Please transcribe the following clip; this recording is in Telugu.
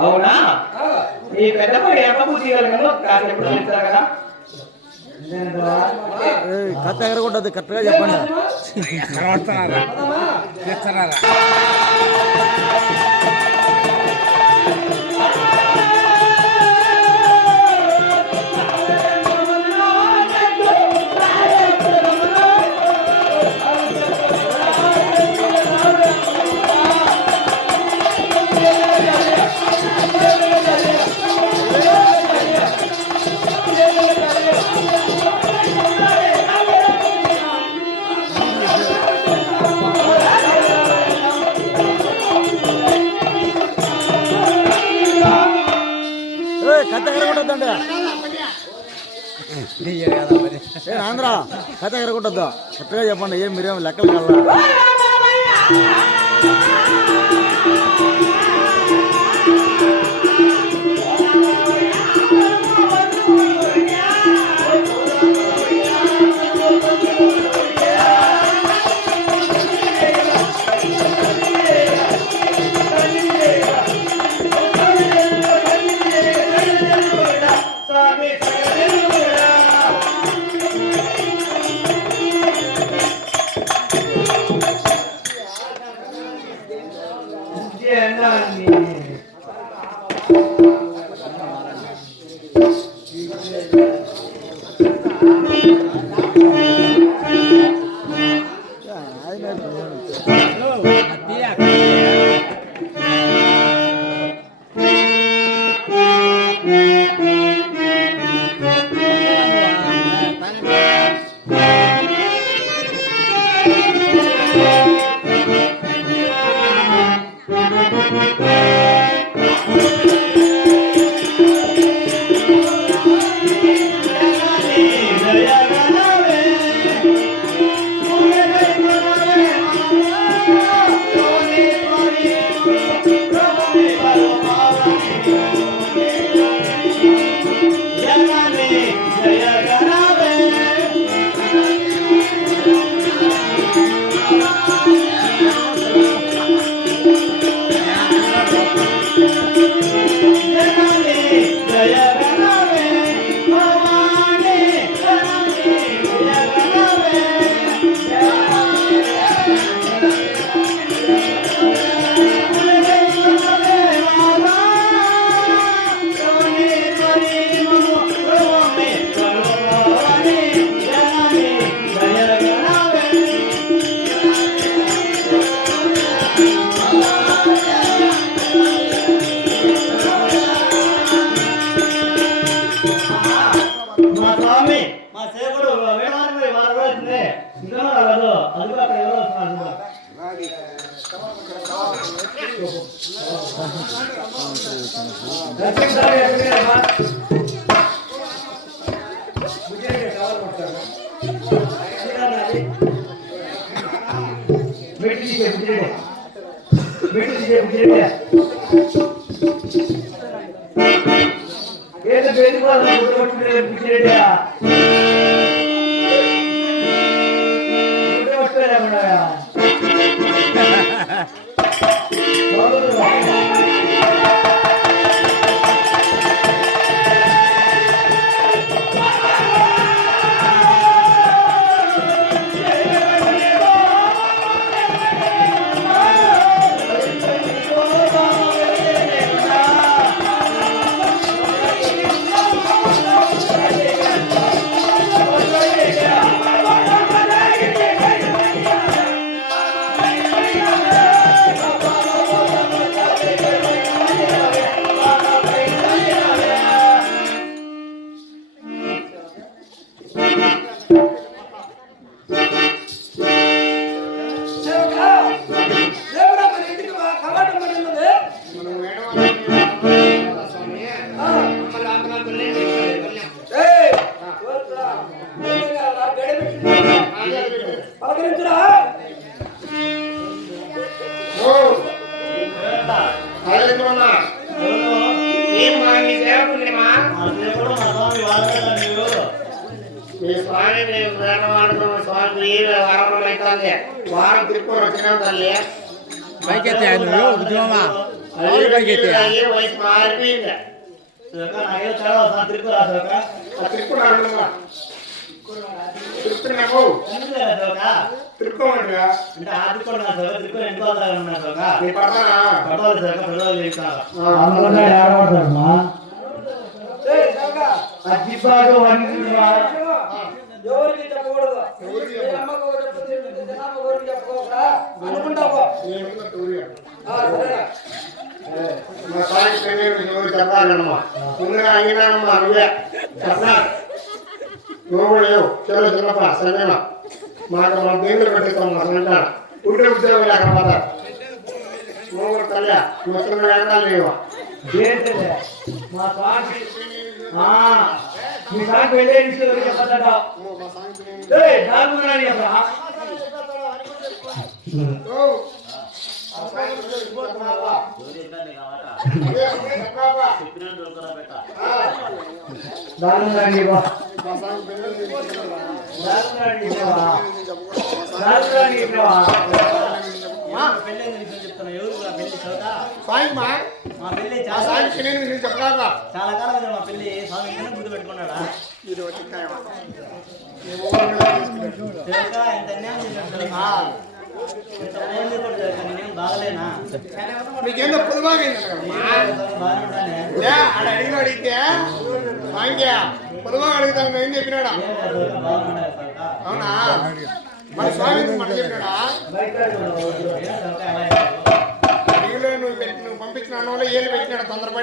అవునా ఈ పెద్దవాడు ఎంత బుద్ధి కలిగినో కాదు ఎప్పుడు చెప్తారు కదా కథ ఎగరకూడదు కరెక్ట్గా చెప్పండి కథ ఎగరకూడదండి ఆంధ్ర కథ ఎగరకూడదు కరెక్ట్గా చెప్పండి ఏం మీరేం లెక్కలు కల్లా వారం తిరుపూర్ వచ్చినాం తల్లి పైకెత్తే నువ్వు ఉద్యమమా అవును పైకెత్తే వయసు మారిపోయింది నాకేదో చాలా తిరుపతి తిరుక్కోమండి అంటే ఆదుకోండి తిరుక్కుని ఎన్నుకోవాలి ఎవరికి చెప్పకూడదు అమ్మకు ఎవరికి చెప్పుకోకుండా అనుకుంటావు మా సాయి చెప్పాలమ్మా ముందుగా అంగినానమ్మా నువ్వే చెప్పా నువ్వు కూడా లేవు చెల్లు చిన్నప్ప సమయమా మాకు మా బెంగులు పెట్టిస్తాం మా సంతాన ఉంటే ఉద్యోగం లేకపోతే నువ్వు కూడా తల్లి నువ్వు వస్తున్న వెనకాల లేవా మా స్వామి మీ సాకి వెళ్ళే విషయం చెప్పదట చాలా కాలం మా పెళ్లి స్వామి గుర్తు పెట్టుకున్నాడా ఎంత నేనేం బాగలేనా మీకేందో అడిగితే పొదుగా అడుగుతాను ఏం చెప్పినాడా అవునా మన స్వామి మాట చెప్పినాడా నువ్వు పంపించిన అన్నంలో ఏళ్ళు పెట్టినాడు తొందరపడి